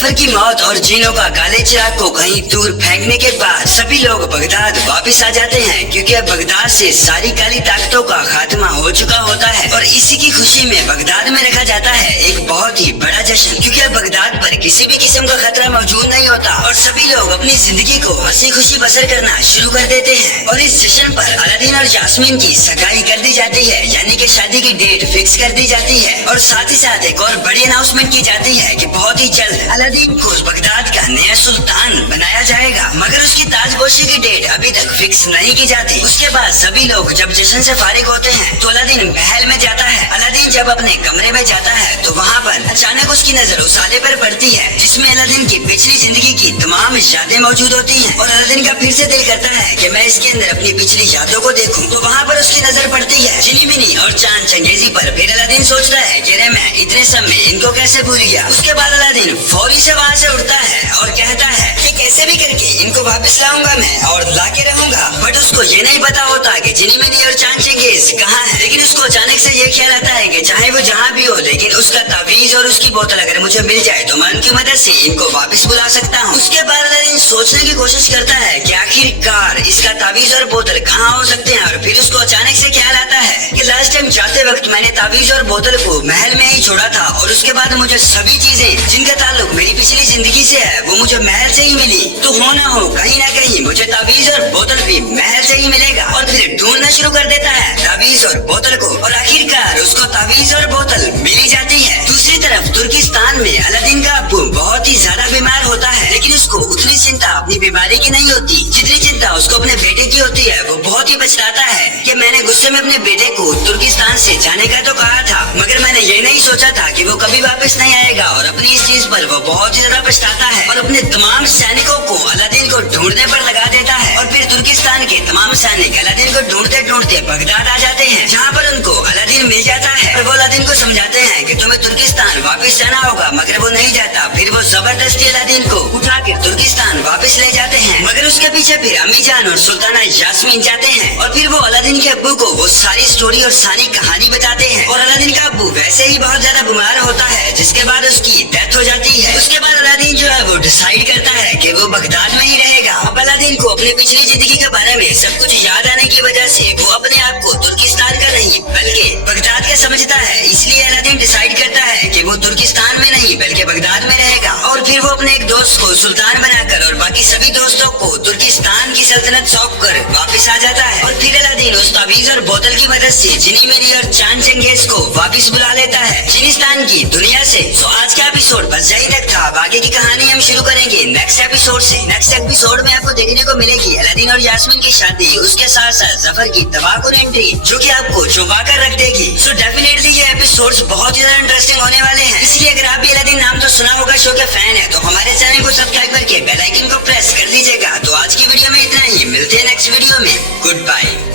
जफर की मौत और जीनों का काले चिराग को कहीं दूर फेंकने के बाद सभी लोग बगदाद वापस आ जाते हैं, क्योंकि अब बगदाद से सारी काली ताकतों का खात्मा हो चुका होता है। और इसी की खुशी में बगदाद में रखा जाता है एक बहुत ही बड़ा जश्न, क्योंकि अब बगदाद पर किसी भी किस्म का खतरा मौजूद नहीं होता और सभी लोग अपनी जिंदगी को हंसी खुशी बसर करना शुरू कर देते हैं। और इस जश्न पर अलादीन और जास्मीन की सगाई कर दी जाती है, यानी कि शादी की डेट फिक्स कर दी जाती है। और साथ ही साथ एक और बड़ी अनाउंसमेंट की जाती है कि बहुत ही जल्द अलादीन को बगदाद का नया सुल्तान बनाया जाएगा, मगर उसकी ताजपोशी की डेट अभी तक फिक्स नहीं की जाती। उसके बाद सभी लोग जब जश्न से फारिग होते हैं तो अलादीन महल में जाता है। अलादीन जब अपने कमरे में जाता है तो वहाँ पर अचानक उसकी नजर उस आले पर पड़ती है जिसमें अलादीन की पिछली जिंदगी की तमाम यादें मौजूद होती हैं। और अलादीन का फिर से दिल करता है कि मैं इसके अंदर अपनी पिछली यादों को देखूं। तो वहाँ पर उसकी नजर पड़ती है चिनी मिनी और चांद चंगेजी पर। फिर अलादीन सोचता है कि मैं इतने समय इनको कैसे भूल गया। उसके बाद अलादीन फौरी से वहाँ से उठता है और कहता है कि कैसे भी करके इनको वापस लाऊंगा मैं और लाके रहूंगा। बट उसको ये नहीं पता होता कि चिनी मिनी और चांद चंगेज कहाँ है। लेकिन उसको अचानक से ये ख्याल आता है कि चाहे वो जहाँ भी हो, लेकिन उसका तावीज और उसकी बोतल अगर मुझे मिल जाए तो मैं उनकी मदद से इनको वापस बुला सकता हूँ। उसके बाद अलादीन सोचने की कोशिश करता है कि आखिरकार इसका तावीज और बोतल कहाँ हो सकते हैं। और फिर उसको अचानक से ख्याल आता है कि लास्ट टाइम जाते वक्त मैंने तावीज और बोतल को महल में ही छोड़ा था और उसके बाद मुझे सभी चीजें जिनका ताल्लुक मेरी पिछली जिंदगी से है वो मुझे महल से ही मिली। तो हो ना हो कहीं ना कहीं मुझे तावीज और बोतल भी महल से ही मिलेगा। और फिर ढूंढना शुरू कर देता है तावीज और बोतल को और आखिरकार उसको तावीज और बोतल मिली जाती है। दूसरी तरफ तुर्किस्तान में अलादीन का अब्बू बहुत ही ज्यादा बीमार होता है, लेकिन उसको उतनी चिंता अपनी बीमारी की नहीं होती जितनी चिंता उसको अपने बेटे की होती है। वो बहुत ही पछताता है कि मैंने गुस्से में अपने बेटे को तुर्किस्तान से जाने का तो कहा था, मगर मैंने ये नहीं सोचा था कि वो कभी वापस नहीं आएगा। और अपनी इस चीज पर वो बहुत ही ज्यादा पछताता है और अपने तमाम सैनिकों को अलादीन को ढूंढने पर लगा देता है। और फिर तुर्किस्तान के तमाम सैनिक अलादीन को ढूंढते ढूंढते बगदाद आ जाते हैं, जहाँ पर उनको अलादीन मिल जाता है। और वो अलादीन को समझाते हैं कि तुम्हें तुर्किस्तान वापस जाना होगा, मगर वो नहीं जाता। फिर वो जबरदस्ती अलादीन को उठाकर तुर्किस्तान वापस ले जाते हैं, मगर उसके पीछे फिर अम्मी जान और सुल्ताना यास्मीन जाते हैं। और फिर वो अलादीन के अब्बू को वो सारी स्टोरी और सारी कहानी बताते हैं। और अलादीन का अब्बू वैसे ही बहुत ज्यादा बीमार होता है, जिसके बाद उसकी डेथ हो जाती है। उसके बाद अलादीन जो है वो डिसाइड करता है कि वो बगदाद में ही रहेगा। अब अलादीन को अपनी पिछली जिंदगी के बारे में सब कुछ याद आने की वजह से वो अपने आप को तुर्किस्तान का नहीं बल्कि बगदाद का समझता है। इसलिए अलादीन डिसाइड करता है कि वो तुर्किस्तान में नहीं बल्कि बगदाद में रहेगा। और फिर वो अपने एक दोस्त को सुल्तान बनाकर और बाकी सभी दोस्तों को तुर्किस्तान की सल्तनत सौंप कर वापस आ जाता है। और फिर अलादीन उस तावीज और बोतल की मदद से चिनी मिनी और चांद चंगेज को वापस बुला लेता है चिनिस्तान की दुनिया से। तो आज का एपिसोड बस यही तक था। बाकी की कहानी हम शुरू करेंगे नेक्स्ट एपिसोड से। नेक्स्ट एपिसोड में आपको देखने को मिलेगी अलादीन और यास्मीन की शादी, उसके साथ साथ जफर की तबाहकुन एंट्री जो कि आपको चौंका कर रख देगी। सो डेफिनेटली ये एपिसोड्स बहुत ही ज्यादा इंटरेस्टिंग होने वाले हैं। इसलिए अगर आप भी अलादीन नाम तो सुना होगा, शो के फैन है, तो हमारे चैनल को सब्सक्राइब करके बेल आइकन को प्रेस कर दीजिएगा। तो आज की वीडियो में इतना ही, मिलते हैं नेक्स्ट वीडियो में। Good bye.